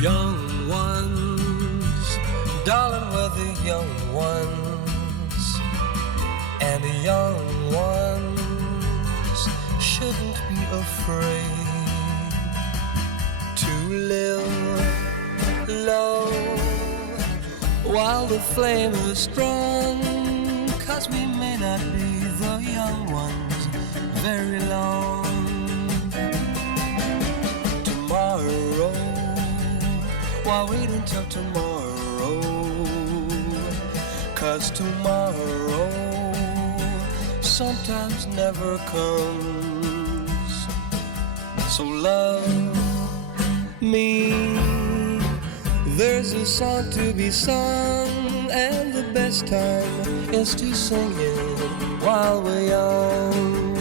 Young ones, darling, we're the young ones, and the young ones shouldn't be afraid to live low while the flame is strong, 'cause we may not be the young ones very long. Tomorrow, why wait until tomorrow? 'Cause tomorrow sometimes never comes. So love me, there's a song to be sung, and the best time is to sing it while we're young.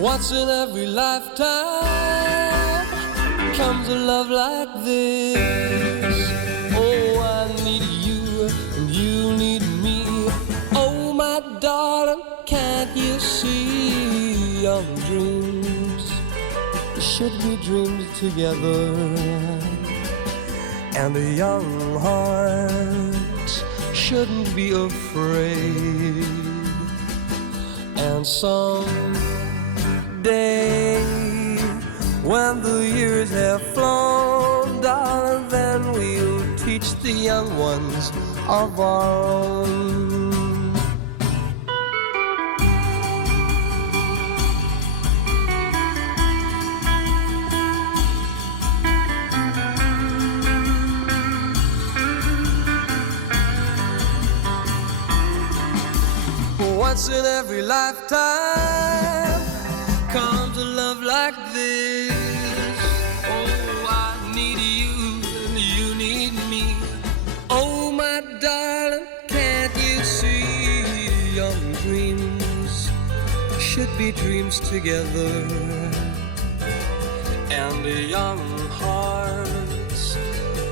Once in every lifetime comes a love like this. Oh, I need you and you need me. Oh, my darling, can't you see? Young dreams should be dreamed together, and the young hearts shouldn't be afraid. And someday, when the years have flown, darling, then we'll teach the young ones of our own. Once in every lifetime comes a love like this. Oh, I need you and you need me. Oh, my darling, can't you see? Young dreams should be dreams together, and the young hearts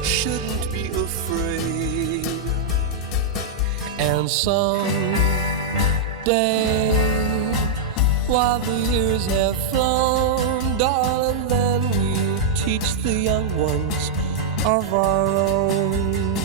shouldn't be afraid. And someday, while the years have flown, darling, then we'll teach the young ones of our own.